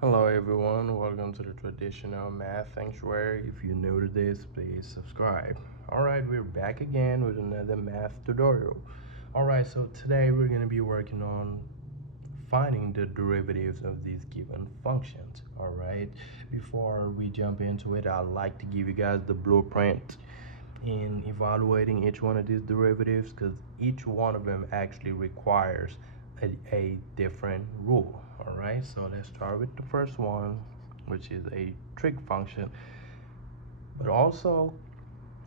Hello everyone, welcome to the Traditional Math Sanctuary. If you're new to this, please subscribe. Alright, we're back again with another math tutorial. Alright, so today we're going to be working on finding the derivatives of these given functions. Alright, before we jump into it, I'd like to give you guys the blueprint in evaluating each one of these derivatives, because each one of them actually requires a different rule. All right, so let's start with the first one, which is a trig function, but also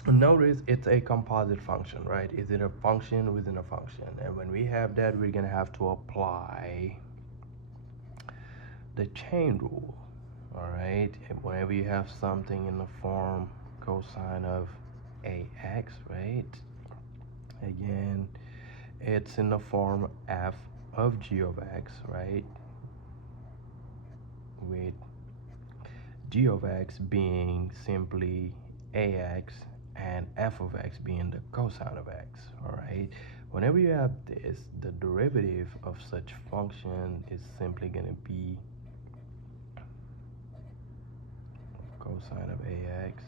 notice it's a composite function, right? Is it a function within a function? And when we have that, we're gonna have to apply the chain rule. All right, and whenever you have something in the form cosine of ax, right? Again, it's in the form f of g of x, right? With g of x being simply ax and f of x being the cosine of x. All right, whenever you have this, the derivative of such function is simply going to be cosine of ax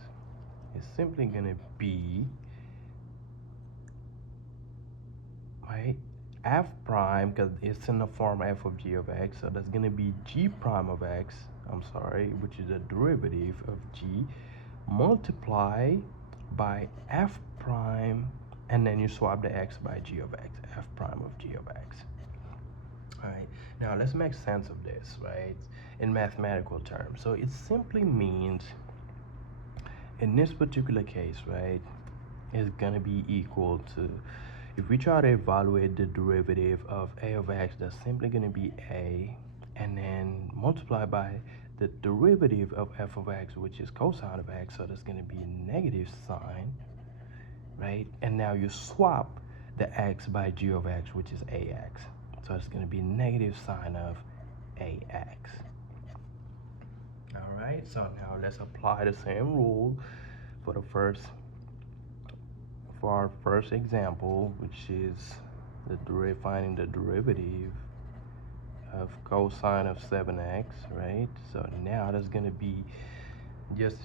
is simply going to be, right, f prime, because it's in the form f of g of x, so that's going to be g prime of x, which is the derivative of g, multiply by f prime, and then you swap the x by g of x, f prime of g of x. All right, now let's make sense of this, right, in mathematical terms. So it simply means, in this particular case, right, is going to be equal to, if we try to evaluate the derivative of a of x, that's simply going to be a, and then multiply by the derivative of f of x, which is cosine of x, so that's going to be a negative sign, right? And now you swap the x by g of x, which is ax, so it's going to be negative sine of ax. All right, so now let's apply the same rule for our first example, which is finding the derivative of cosine of 7x, right? So now that's going to be just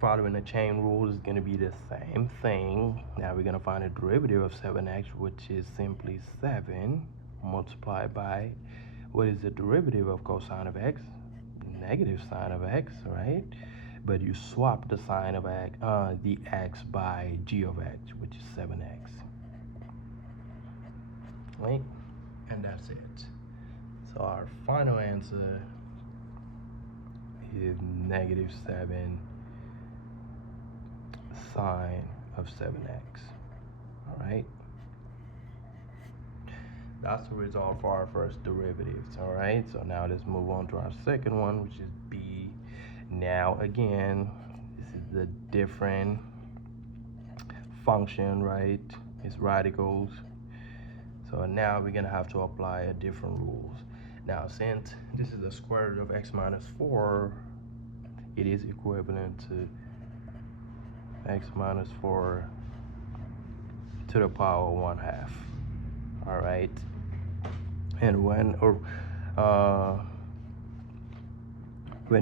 following the chain rule, is going to be the same thing. Now we're going to find a derivative of 7x, which is simply 7 multiplied by, what is the derivative of cosine of x? Negative sine of x, right? But you swap the sine of x, the x by g of x, which is 7x, right? And that's it. So our final answer is negative 7 sine of 7x. All right, that's the result for our first derivatives. All right, so now let's move on to our second one, which is b. Now again, this is the different function, right? It's radicals. So now we're gonna have to apply a different rules. Now since this is the square root of x minus 4, it is equivalent to x minus 4 to the power 1/2. All right, and when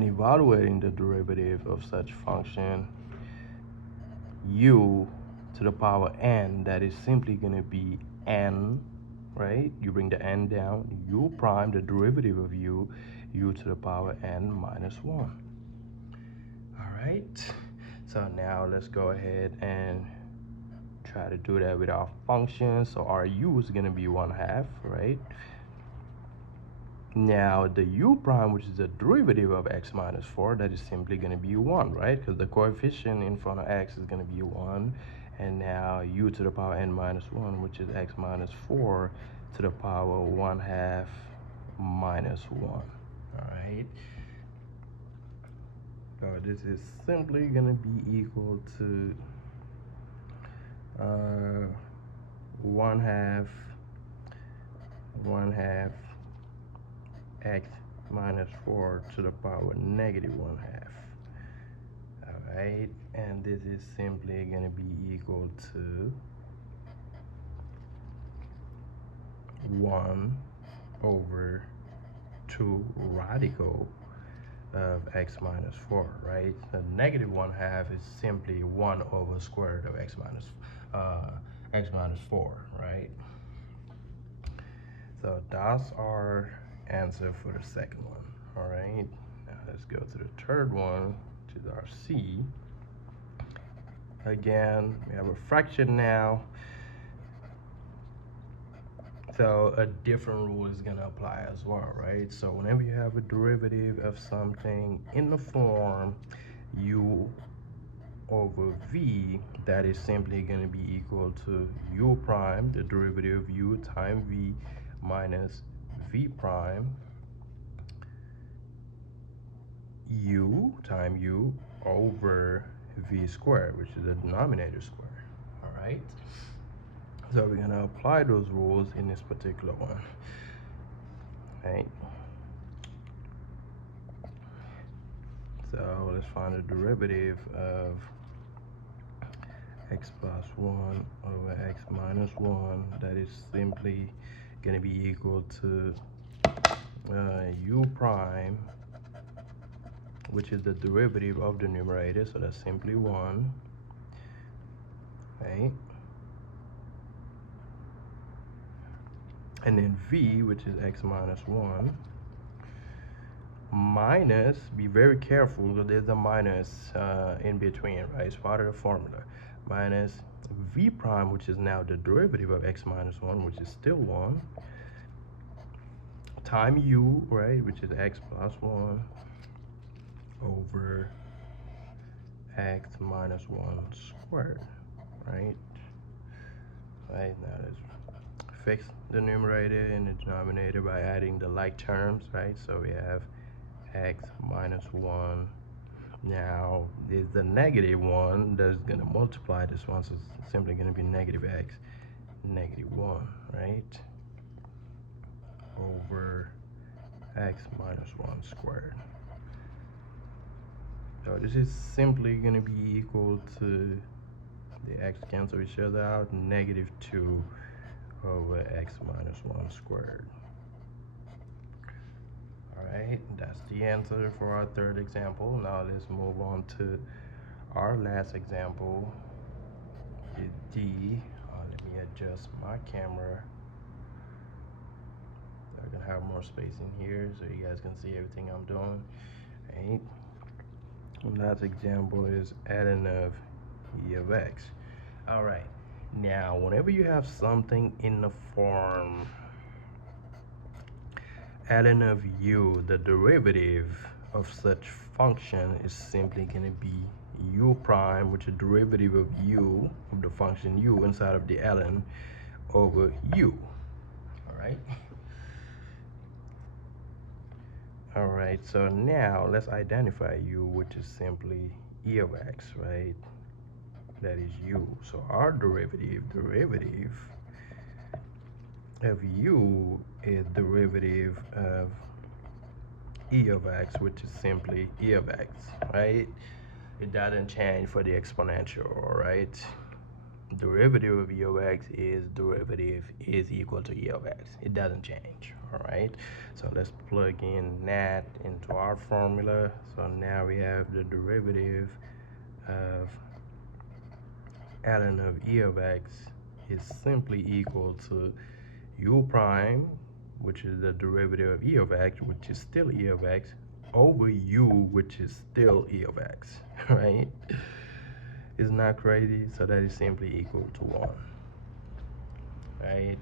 evaluating the derivative of such function, u to the power n, that is simply going to be n, right? You bring the n down, u prime, the derivative of u to the power n minus 1. All right, so now let's go ahead and try to do that with our function. So our u is going to be 1/2, right? Now the u prime, which is the derivative of x minus 4, that is simply going to be 1, right? Because the coefficient in front of x is going to be 1. And now u to the power n minus 1, which is x minus 4 to the power 1/2 minus 1. All right. So this is simply going to be equal to 1/2 x minus 4 to the power negative 1/2. All right, and this is simply going to be equal to 1 over 2 radical of x minus 4, right? The negative 1/2 is simply 1 over square root of x minus 4, right? So that's our answer for the second one. All right, now let's go to the third one, which is our C. Again, we have a fraction now, so a different rule is going to apply as well, right? So whenever you have a derivative of something in the form u over v, that is simply going to be equal to u prime, the derivative of u times v minus v prime, u times u over v squared, which is the denominator square. All right, so we're going to apply those rules in this particular one. Right, so let's find the derivative of x plus 1 over x minus 1. That is simply going to be equal to u prime, which is the derivative of the numerator, so that's simply 1, right? And then v, which is x minus 1, minus, be very careful, because there's a minus in between, right? It's part of the formula. Minus v prime, which is now the derivative of x minus 1, which is still 1, time u, right, which is x plus 1 over x minus 1 squared, right? Right, now let's fix the numerator and the denominator by adding the like terms, right? So we have x minus 1. Now there's the negative 1 that's going to multiply this one, so it's simply going to be negative x, negative 1, right? Over x minus 1 squared. So this is simply going to be equal to, the x cancel each other out, negative 2 over x minus 1 squared. Alright, that's the answer for our third example. Now let's move on to our last example, D. Let me adjust my camera so I can have more space in here so you guys can see everything I'm doing. Right. Last example is ln of e of x. Alright, now whenever you have something in the form ln of u, the derivative of such function is simply going to be u prime, which is derivative of u, of the function u inside of the ln, over u. Alright. Alright, so now let's identify u, which is simply e of x, right? That is u. So our derivative of u is derivative of e of x, which is simply e of x, right? It doesn't change for the exponential, right? Derivative of e of x is derivative is equal to e of x. It doesn't change, all right? So let's plug in that into our formula. So now we have the derivative of ln of e of x is simply equal to u prime, which is the derivative of e of x, which is still e of x, over u, which is still e of x, right? It's not crazy, so that is simply equal to 1, right?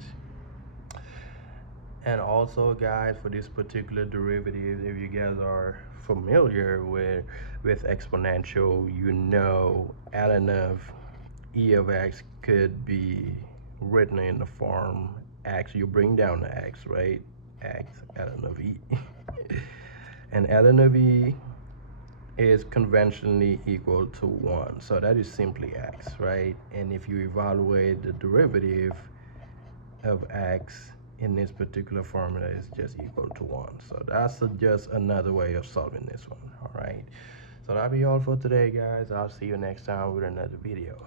And also, guys, for this particular derivative, if you guys are familiar with exponential, you know ln of e of x could be written in the form x, you bring down the x, right? X ln of e. And ln of e is conventionally equal to 1, so that is simply x, right? And if you evaluate the derivative of x in this particular formula, is just equal to 1. So that's just another way of solving this one. All right, so that'll be all for today, guys. I'll see you next time with another video.